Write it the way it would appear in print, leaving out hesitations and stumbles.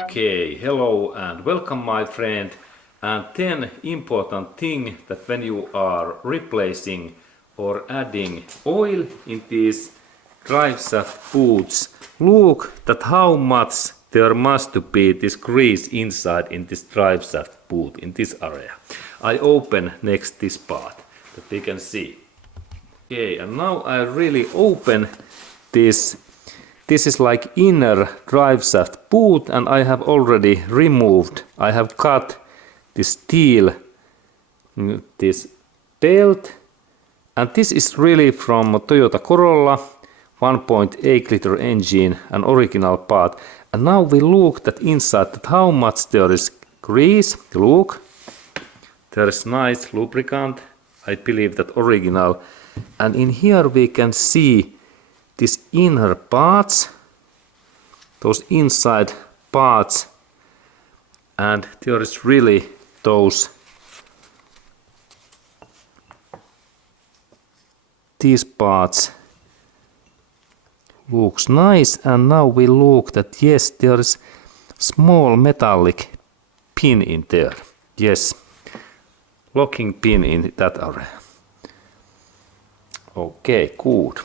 Okay, hello and welcome my friend. And 10 important things that when you are replacing or adding oil in these drive shaft boots, look that how much there must be this grease inside in this drive shaft boot in this area. I open next this part that we can see. Okay, and now I really open this. This is like inner drive shaft boot, and I have already removed. I have cut this steel, this belt, and this is really from Toyota Corolla 1.8 liter engine, an original part. And now we look that inside that how much there is grease. Look, there is nice lubricant. I believe that original. And in here we can see these inner parts, those inside parts, and there is really these parts looks nice. And now we look that yes, there is small metallic pin in there. Yes, locking pin in that area. Okay, good.